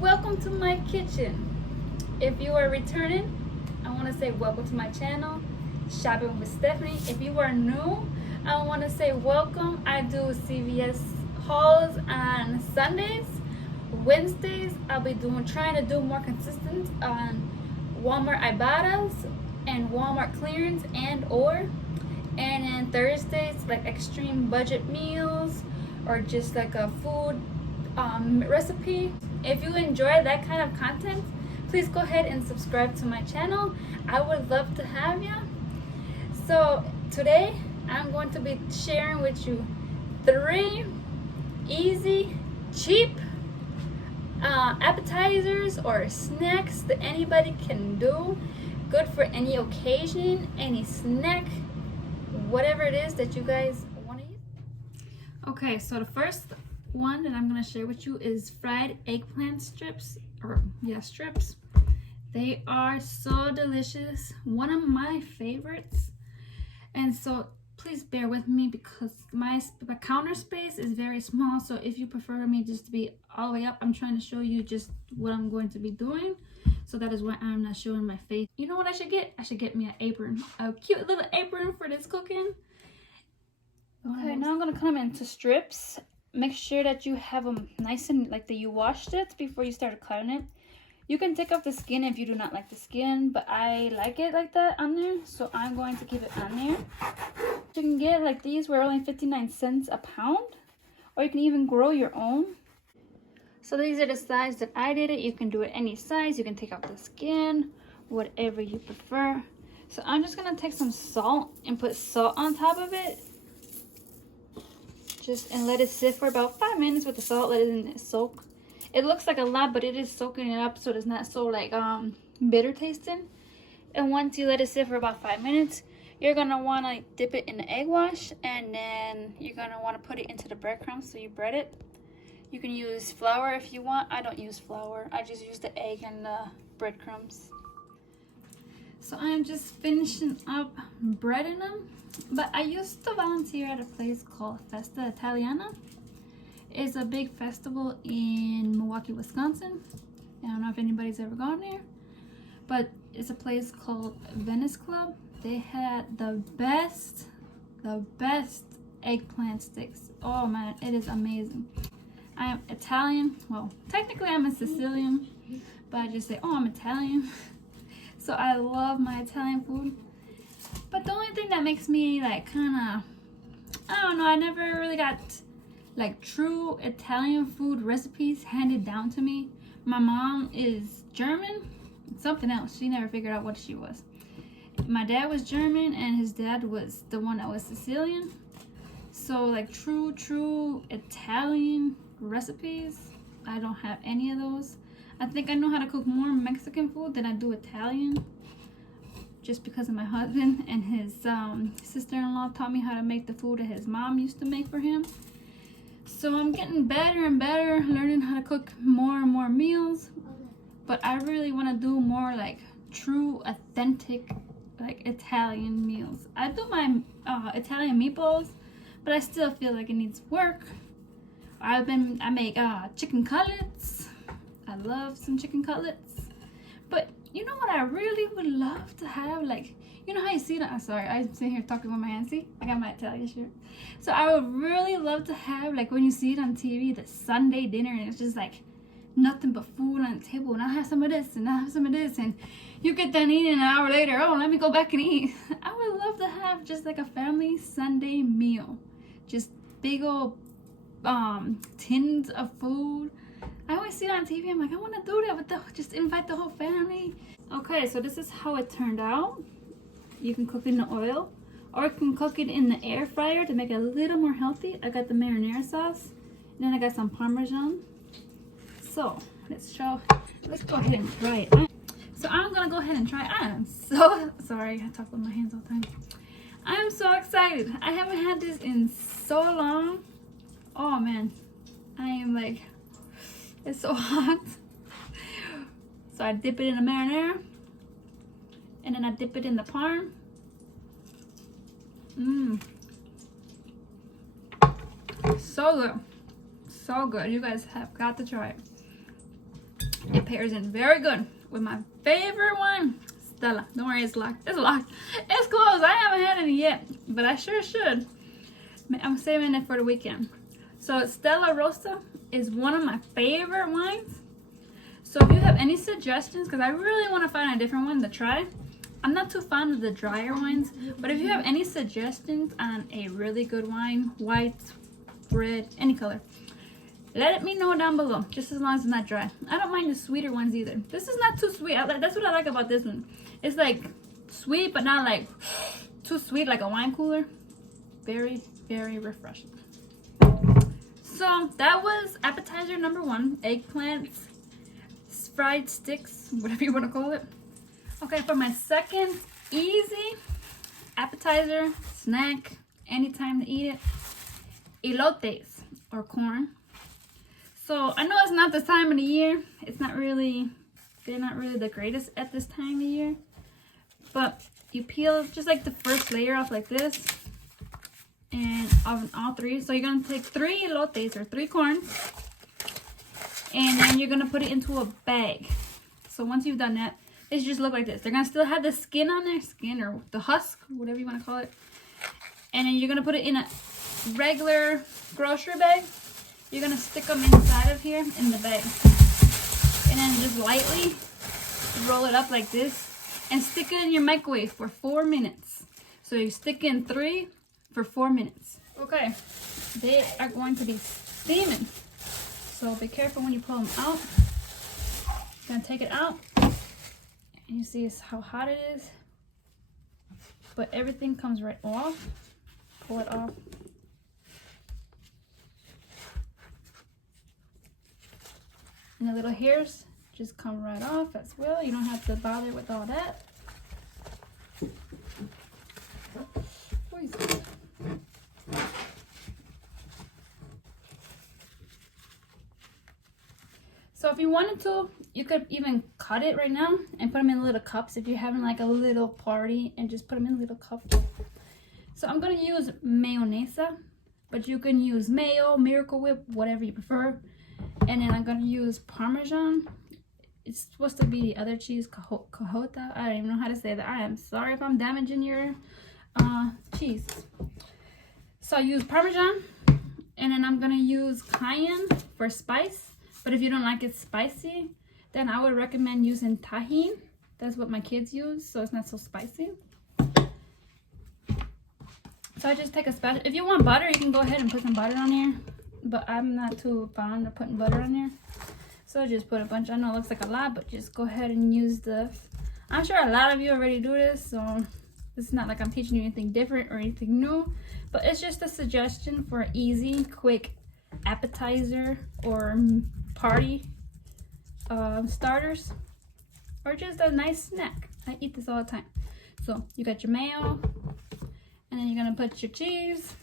welcome to my kitchen. If you are returning, I want to say welcome to my channel, Shopping with Stephanie. If you are new, I want to say welcome. I do CVS hauls on Sundays. Wednesdays, I'll be trying to do more consistent on Walmart ibottas and Walmart clearance and then Thursdays, like extreme budget meals or just like a food recipe. If you enjoy that kind of content, please go ahead and subscribe to my channel. I would love to have you. So today I'm going to be sharing with you 3 easy, cheap appetizers or snacks that anybody can do, good for any occasion, any snack, whatever it is that you guys want to use. Okay, so the first one that I'm going to share with you is fried eggplant strips, strips. They are so delicious, one of my favorites. And so please bear with me because my counter space is very small, so if you prefer me just to be all the way up, I'm trying to show you just what I'm going to be doing. So that is why I'm not showing my face. You know what I should get? I should get me an apron, a cute little apron for this cooking. Okay, now I'm gonna come into strips. Make sure that you have them nice and like that you washed it before you started cutting it. You can take off the skin if you do not like the skin, but I like it like that on there, so I'm going to keep it on there. You can get like these were only 59 cents a pound, or you can even grow your own. So these are the size that I did it. You can do it any size. You can take off the skin, whatever you prefer. So I'm just gonna take some salt and put salt on top of it. And let it sit for about 5 minutes with the salt. Let it soak. It looks like a lot, but it is soaking it up, so it's not so like bitter tasting. And once you let it sit for about 5 minutes, you're gonna want to dip it in the egg wash, and then you're gonna want to put it into the breadcrumbs. So you bread it. You can use flour if you want. I don't use flour. I just use the egg and the breadcrumbs. So I'm just finishing up breading them. But I used to volunteer at a place called Festa Italiana. It's a big festival in Milwaukee, Wisconsin. I don't know if anybody's ever gone there, but it's a place called Venice Club. They had the best eggplant sticks. Oh man, it is amazing. I am Italian. Well, technically I'm a Sicilian, but I just say, oh, I'm Italian. So I love my Italian food. But the only thing that makes me like kind of, I don't know, I never really got like true Italian food recipes handed down to me. My mom is German, something else. She never figured out what she was. My dad was German and his dad was the one that was Sicilian. So like true Italian recipes, I don't have any of those. I think I know how to cook more Mexican food than I do Italian. Just because of my husband and his sister-in-law taught me how to make the food that his mom used to make for him. So I'm getting better and better, learning how to cook more and more meals. But I really want to do more like true, authentic, like Italian meals. I do my Italian meatballs, but I still feel like it needs work. I make chicken cutlets. I love some chicken cutlets. But you know what I really would love to have? Like, you know how you see that? I'm sorry, I'm sitting here talking with my hands. See, I got my Italian shirt. So I would really love to have, like, when you see it on TV, the Sunday dinner, and it's just like nothing but food on the table. And I'll have some of this, and I'll have some of this, and you get done eating an hour later. Oh, let me go back and eat. I would love to have just like a family Sunday meal. Just big old tins of food. I always see it on TV. I'm like, I want to do that with just invite the whole family. Okay, so this is how it turned out. You can cook it in the oil, or you can cook it in the air fryer to make it a little more healthy. I got the marinara sauce, and then I got some Parmesan. So let's go ahead and try it. So I'm gonna go ahead and try. I am so sorry. I talk with my hands all the time. I am so excited. I haven't had this in so long. Oh man, I am like. It's so hot. So I dip it in the marinara, and then I dip it in the parm. So good. So good. You guys have got to try it. It pairs in very good with my favorite one, Stella. Don't worry, it's locked. It's locked. It's closed. I haven't had any yet, but I sure should. I'm saving it for the weekend. So Stella Rosa is one of my favorite wines. So if you have any suggestions, because I really want to find a different one to try. I'm not too fond of the drier wines, but if you have any suggestions on a really good wine, white, red, any color, let me know down below, just as long as it's not dry. I don't mind the sweeter ones either. This is not too sweet. That's what I like about this one. It's like sweet, but not like too sweet like a wine cooler. Very, very refreshing. So that was appetizer number 1, eggplant fried sticks, whatever you want to call it. Okay, for my second easy appetizer, snack, anytime to eat it, elotes, or corn. So I know it's not the time of the year. It's not really, they're not really the greatest at this time of year. But you peel just like the first layer off like this. And on all 3. So you're going to take 3 elotes, or 3 corns. And then you're going to put it into a bag. So once you've done that, it just look like this. They're going to still have the skin on there, skin or the husk, whatever you want to call it. And then you're going to put it in a regular grocery bag. You're going to stick them inside of here in the bag. And then just lightly roll it up like this. And stick it in your microwave for 4 minutes. So you stick in 3 for 4 minutes. Okay, they are going to be steaming. So be careful when you pull them out. You're going to take it out. And you see how hot it is, but everything comes right off. Pull it off. And the little hairs just come right off as well. You don't have to bother with all that. What is it? So if you wanted to, you could even cut it right now and put them in little cups if you're having like a little party, and just put them in little cups. So I'm going to use mayonnaise, but you can use mayo, Miracle Whip, whatever you prefer. And then I'm going to use Parmesan. It's supposed to be the other cheese, cajota. I don't even know how to say that. I am sorry if I'm damaging your cheese. So I use Parmesan, and then I'm going to use Cayenne for spice. But if you don't like it spicy, then I would recommend using tahini. That's what my kids use, so it's not so spicy. So I just take a spatula. If you want butter, you can go ahead and put some butter on here. But I'm not too fond of putting butter on there. So just put a bunch. I know it looks like a lot, but just go ahead and use the... I'm sure a lot of you already do this, so it's not like I'm teaching you anything different or anything new. But it's just a suggestion for an easy, quick appetizer or party starters, or just a nice snack. I eat this all the time. So you got your mayo, and then you're gonna put your cheese.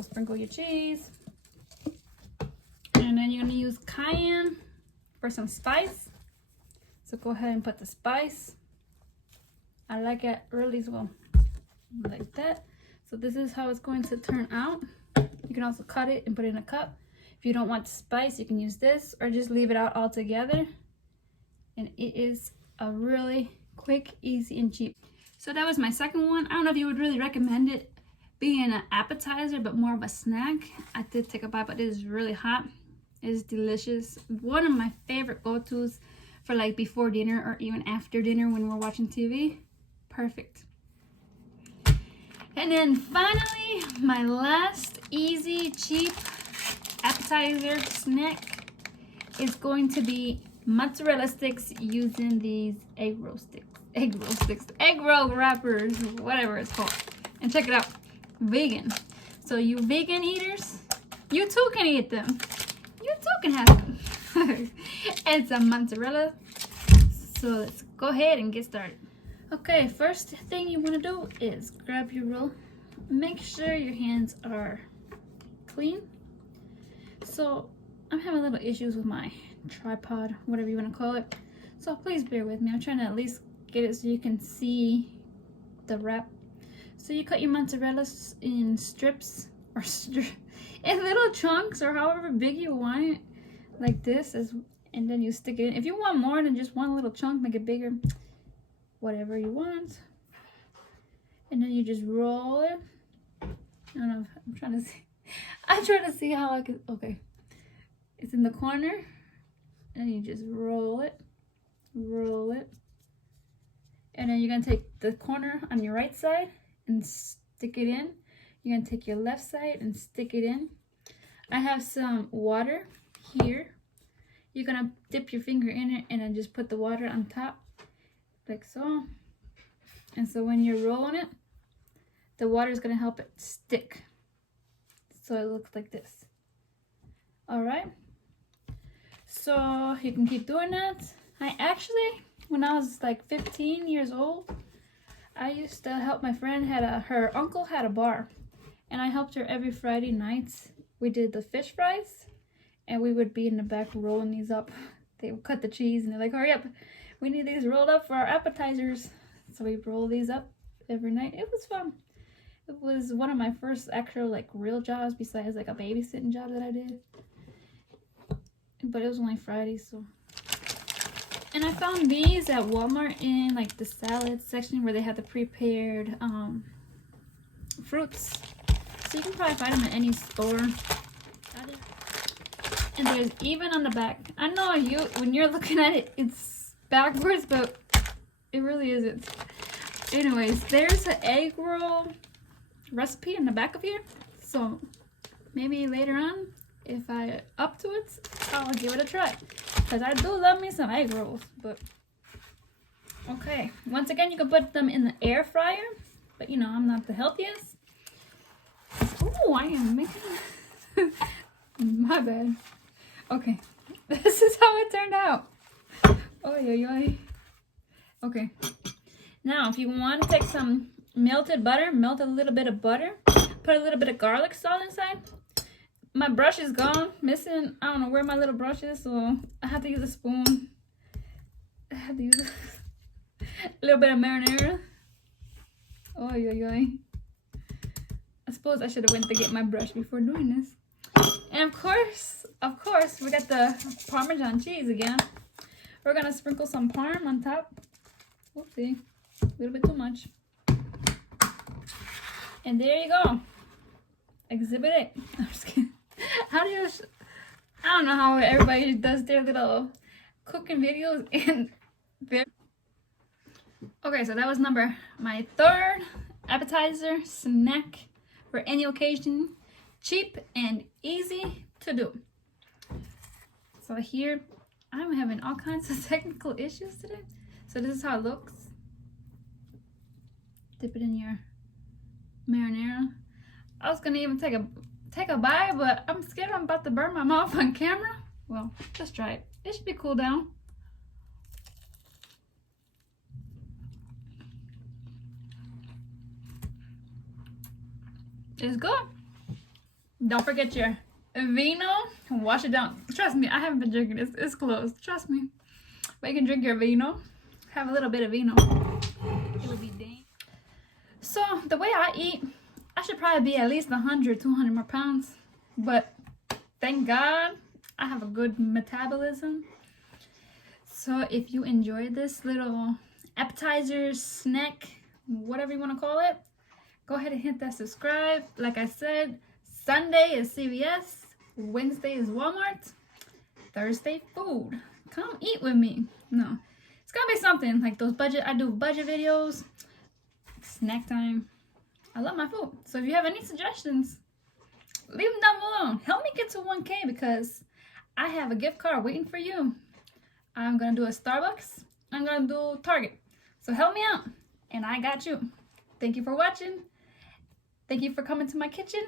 Sprinkle your cheese, and then you're gonna use cayenne for some spice. So go ahead and put the spice. I like it really well, like that. So this is how it's going to turn out. You can also cut it and put it in a cup. If you don't want spice, you can use this, or just leave it out altogether. And it is a really quick, easy, and cheap. So that was my second one. I don't know if you would really recommend it being an appetizer, but more of a snack. I did take a bite, but it is really hot. It is delicious. One of my favorite go-tos for like before dinner or even after dinner when we're watching TV. Perfect. And then finally, my last easy, cheap appetizer snack is going to be mozzarella sticks using these egg roll wrappers, whatever it's called. And check it out, vegan. So you vegan eaters, you too can eat them. You too can have them. And some mozzarella. So let's go ahead and get started. Okay, first thing you want to do is grab your roll. Make sure your hands are clean. So I'm having a little issues with my tripod, whatever you want to call it. So please bear with me. I'm trying to at least get it so you can see the wrap. So you cut your mozzarella in strips, or in little chunks, or however big you want it. like this, and then you stick it in. If you want more than just one little chunk, make it bigger, whatever you want. And then you just roll it. I don't know, I'm trying to see how I can, okay. It's in the corner, and you just roll it, and then you're gonna take the corner on your right side and stick it in. You're gonna take your left side and stick it in. I have some water here. You're gonna dip your finger in it and then just put the water on top, like so. And so when you're rolling it, the water is gonna help it stick. So it looks like this. All right. So you can keep doing that. I actually, when I was like 15 years old, I used to help my friend, her uncle had a bar, and I helped her every Friday night. We did the fish fries, and we would be in the back rolling these up. They would cut the cheese, and they're like, hurry up, we need these rolled up for our appetizers. So we roll these up every night. It was fun. It was one of my first actual like real jobs besides like a babysitting job that I did. But it was only Friday, so. And I found these at Walmart in like the salad section where they had the prepared fruits. So you can probably find them at any store. And there's even on the back. I know when you're looking at it, it's backwards, but it really isn't. Anyways, there's an egg roll recipe in the back of here. So maybe later on, if I up to it, I'll give it a try. Because I do love me some egg rolls. But okay, once again, you can put them in the air fryer. But you know, I'm not the healthiest. Oh, I am making my bad. Okay, this is how it turned out. Oh, yeah. Okay, now if you want to take some melted butter, melt a little bit of butter, put a little bit of garlic salt inside. My brush is gone, missing. I don't know where my little brush is, so I have to use a spoon. I have to use a little bit of marinara. Oh, yeah. I suppose I should have went to get my brush before doing this. And of course, we got the Parmesan cheese again. We're gonna sprinkle some parm on top. Oopsie, a little bit too much. And there you go. Exhibit A. I'm just kidding. I don't know how everybody does their little cooking videos in there. Okay, so that was my third appetizer snack for any occasion. Cheap and easy to do. So here, I'm having all kinds of technical issues today. So this is how it looks. Dip it in your marinara. I was gonna even take a bite, but I'm scared I'm about to burn my mouth on camera. Well, just try it. It should be cool down. It's good. Don't forget your vino. Wash it down. Trust me, I haven't been drinking this. It's closed. Trust me. But you can drink your vino. Have a little bit of vino. It'll be dang. So the way I eat, I should probably be at least 100, 200 more pounds. But thank God I have a good metabolism. So if you enjoyed this little appetizer, snack, whatever you want to call it, go ahead and hit that subscribe. Like I said, Sunday is CVS, Wednesday is Walmart, Thursday food. Come eat with me. No, it's gonna be something like those I do budget videos, snack time. I love my food. So if you have any suggestions, leave them down below. Help me get to 1K because I have a gift card waiting for you. I'm gonna do a Starbucks. I'm gonna do Target. So help me out, and I got you. Thank you for watching. Thank you for coming to my kitchen.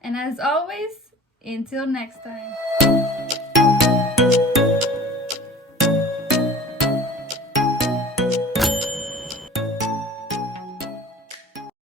And as always, until next time.